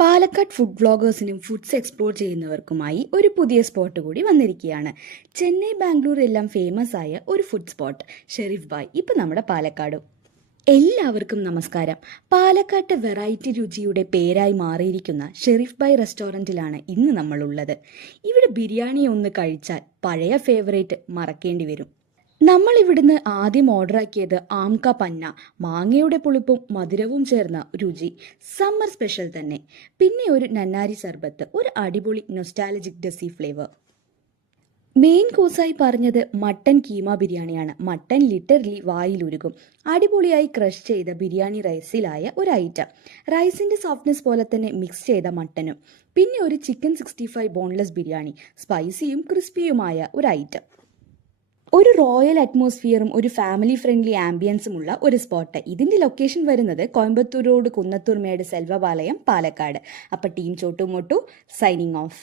Palakkad food വ്ളോഗേഴ്സിനും foods explore ചെയ്യുന്നവർക്കുമായി ഒരു പുതിയ spot കൂടി വന്നിരിക്കുകയാണ്. ചെന്നൈ, ബാംഗ്ലൂർ എല്ലാം ഫേമസ് ആയ ഒരു ഫുഡ് സ്പോട്ട് ഷെരീഫ് ബായ് ഇപ്പം നമ്മുടെ പാലക്കാടും. എല്ലാവർക്കും നമസ്കാരം. പാലക്കാട്ടെ വെറൈറ്റി രുചിയുടെ പേരായി മാറിയിരിക്കുന്ന ഷെരീഫ് ബായ് റെസ്റ്റോറൻറ്റിലാണ് ഇന്ന് നമ്മളുള്ളത്. ഇവിടെ ബിരിയാണി ഒന്ന് കഴിച്ചാൽ പഴയ ഫേവറേറ്റ് മറക്കേണ്ടി വരും. നമ്മൾ ഇവിടുന്ന് ആദ്യം ഓർഡറാക്കിയത് ആംക പന്ന, മാങ്ങയുടെ പുളിപ്പും മധുരവും ചേർന്ന രുചി, സമ്മർ സ്പെഷ്യൽ തന്നെ. പിന്നെ ഒരു നന്നാരി സർബത്ത്, ഒരു അടിപൊളി നൊസ്റ്റാലജിക് ഡെസി ഫ്ലേവർ. മെയിൻ കോഴ്സായി പറഞ്ഞത് മട്ടൻ കീമ ബിരിയാണിയാണ്. മട്ടൻ ലിറ്ററലി വായിലുരുകും. അടിപൊളിയായി ക്രഷ് ചെയ്ത ബിരിയാണി റൈസിലായ ഒരു ഐറ്റം. റൈസിൻ്റെ സോഫ്റ്റ്നെസ് പോലെ തന്നെ മിക്സ് ചെയ്ത മട്ടനും. പിന്നെ ഒരു ചിക്കൻ 65 ബോൺലെസ് ബിരിയാണി, സ്പൈസിയും ക്രിസ്പിയുമായ ഒരു ഐറ്റം. ഒരു റോയൽ അറ്റ്മോസ്ഫിയറും ഒരു ഫാമിലി ഫ്രണ്ട്ലി ആംബിയൻസും ഉള്ള ഒരു സ്പോട്ട്. ഇതിൻ്റെ ലൊക്കേഷൻ വരുന്നത് കോയമ്പത്തൂർ റോഡ്, കുന്നത്തൂർ മേട്, സെൽവപാലയം, പാലക്കാട്. അപ്പോൾ team Chottu Motu signing off.